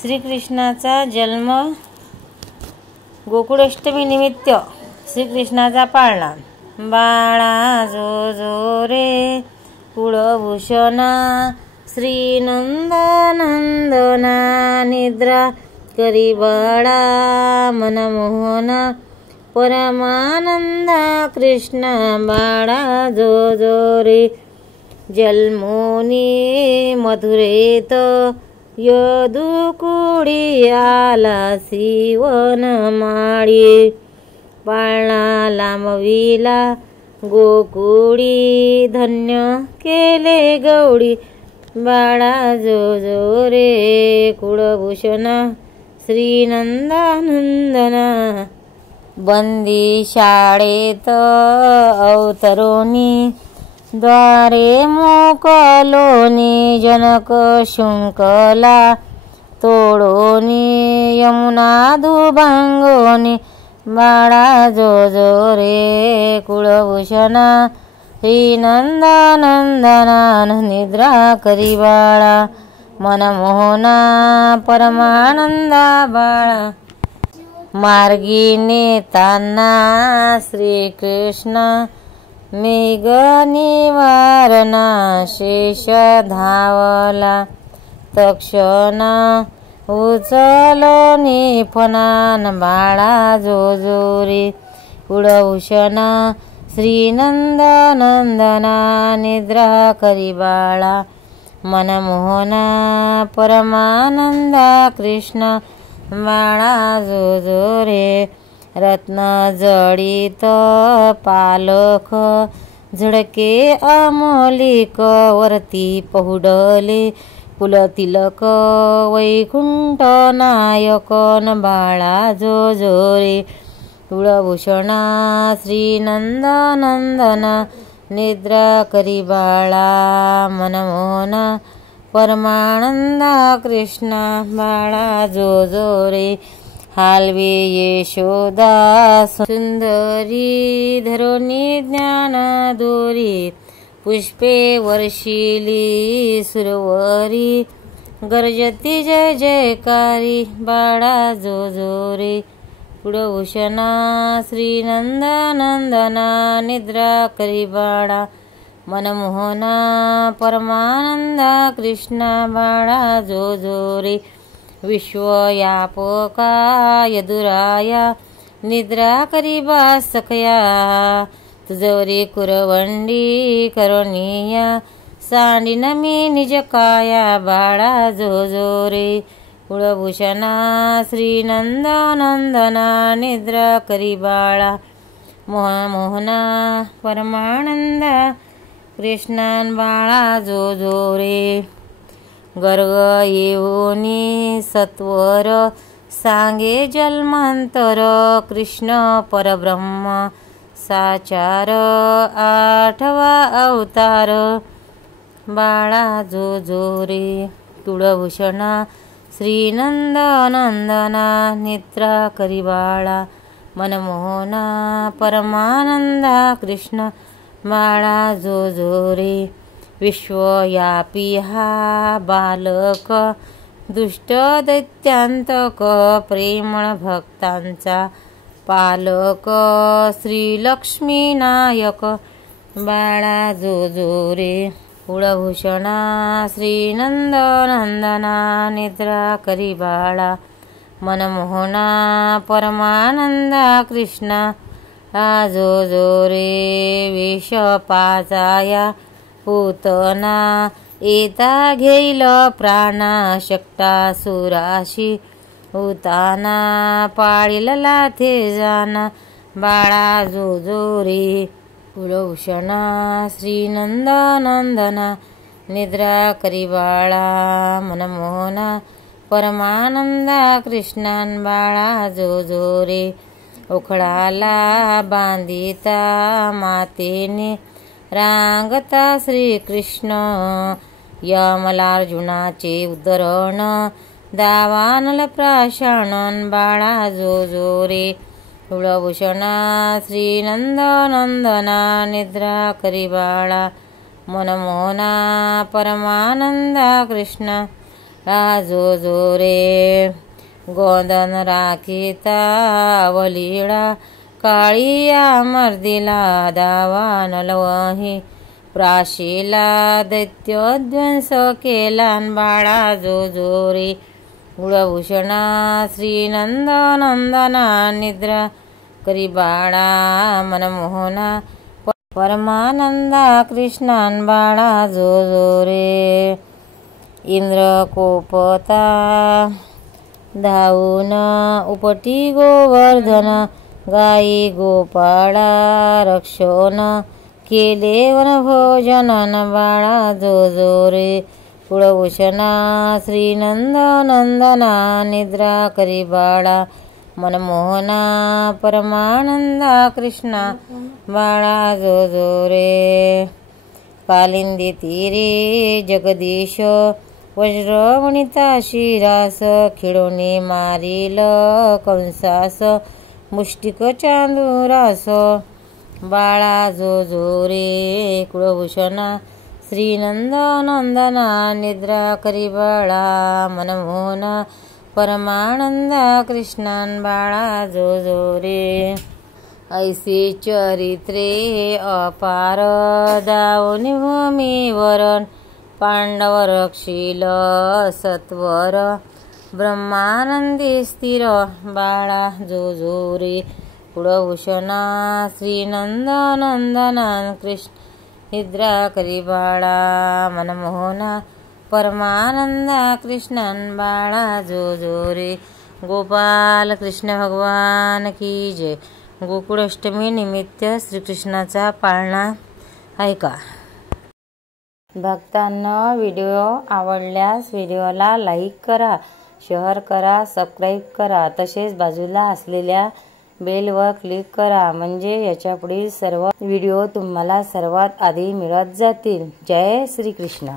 श्रीकृष्णाचा जन्म गोकुळाष्टमी निमित्त श्रीकृष्णाचा पाळणा. बाळा जो जो रे कुळभूषणा श्रीनंदनंदना निद्रा करी बाळा मनमोहना परमानंदा कृष्ण. बाळा जो जो रे जन्मोनी मथुरेत यदुकुळी आला शिवन माळी. पाळणा लांबविला गोकुळी धन्य केले गवळी. बाळा जो जो रे कुळभूषणा श्रीनंदनंदना. बंदी शाळेत अवतरोनी द्वारे मोकलोनी जनक शुंकला तोडोनी यमुना दुभांगोनी. बाळा जो जो रे कुळभूषणा श्रीनंदनंदना निद्रा करी बाळा मनमोहना परमानंदा. बाळा मार्गी नेताना श्रीकृष्ण मेघ निवारणा शेष धावला तक्षणा उचलोनी फणान. बाळा जो जो रे कुळभूषणा श्रीनंदनंदना निद्रा करी बाळा मनमोहना परमानंदा कृष्ण. बाळा जो जो रे रत्न जडित पालख झडके अमोलिक वरती पहुडले कुलतिलक वैकुंठ नायकन. बाळा जो जो रे कुळभूषणा श्रीनंदनंदना निद्रा करी बाळा मनमोहना परमानंदा कृष्ण. बाळा जो जो रे हालवे यशोदा सुंदरी धरोनी ज्ञान दोरी. पुष्पे वर्षिली सुरवरी गर्जती जय जयकारी. बाळा जो जो रे कुळभूषणा श्रीनंदनंदना निद्रा करी बाळा मनमोहना परमानंदा कृष्ण. बाळा जो जो रे विश्वव्यापका यदुराया निद्रा करी बा सखया. तुझवरी कुरवंडी करुणीया सांडिन मी निज काया. बाळा जो जो रे कुळभूषणा श्रीनंदनंदना निद्रा करी बाळा मोहना परमानंदा कृष्णान. बाळा जो जो रे गर्ग येऊनी सत्वर सांगे जन्मांतर कृष्ण परब्रह्म साचार आठवा अवतार. बाळा जो जो रे कुळभूषणा श्रीनंदनंदना निद्रा करी बाळा मनमोहना परमानंदा कृष्ण. बाळा जो जो रे विश्वव्यापी हा बालक दुष्ट दैत्यांतक प्रेमळ भक्तांचा पालक श्रीलक्ष्मी नायक. बाळा जो जो रे कुळभूषणा श्रीनंदनंदना निद्रा करी बाळा मनमोहना परमानंदा कृष्ण. जो जो रे विष पाचाया पूतना येता घेईल प्राणा शकटा सुराशी उताना पाळील लाथे जाना. बाळा जो जो रे कुळभूषणा श्रीनंदनंदना निद्रा करी बाळा मनमोहना परमानंदा कृष्णान. बाळा जो जो रे उखळाला बांधिता मातेने रांगता श्रीकृष्ण यमलार्जुनाचे उद्धरण दावानल प्राशानन. बाळा जो जो रे कुळभूषणा श्रीनंदनंदना निद्रा करी बाळा मनमोहना परमानंदा कृष्ण. जो जो रे गोंदन राखीता वलिडा काळिया मर्दिला दावा नलवही प्राशीला दैत्योध्वंस केलान बाळा जो जो रे कुळभूषणा श्रीनंद नंदना निद्रा करी बाळा मनमोहना परमानंदा कृष्णान बाळा जो जो रे इंद्र कोपता धावून उपटी गोवर्धन गाई गोपाळा रक्षोन केले वनभोजनन बाळा जो जो रे कुळभूषणा श्रीनंद नंदना निद्रा करी बाळा मनमोहना परमानंदा कृष्णा बाळा जो जो रे कालिंदी तीरे जगदीश वज्रवणिता शिरास खिळोनी मारिल कंसास मुष्टिक चांदुरास बाळा जो जो रे कुळभूषणा श्रीनंद नंदना निद्रा करी बाळा मनमोहना परमानंदा कृष्णान बाळा जो जो रे ऐसे चरित्रे अपार दावनी भूमीवरण पांडव रक्षिल सत्वर ब्रह्मानंदी स्थिर बाळा जो जो रे कुळभूषणा श्रीनंद नंदना कृष्ण निद्रा करी बाळा मनमोहना परमानंदा कृष्णन बाळा जो जो रे गोपाल कृष्ण भगवान की जय। गोकुळाष्टमी निमित्त श्रीकृष्णाचा पाळणा ऐका। भक्तांनो, व्हिडिओ आवडल्यास व्हिडिओला लाईक करा, शेअर करा, सबस्क्राईब करा, तसेच बाजूला असलेल्या बेलवर क्लिक करा, म्हणजे याच्यापुढील सर्व व्हिडिओ तुम्हाला सर्वात आधी मिळत जातील। जय श्री कृष्ण।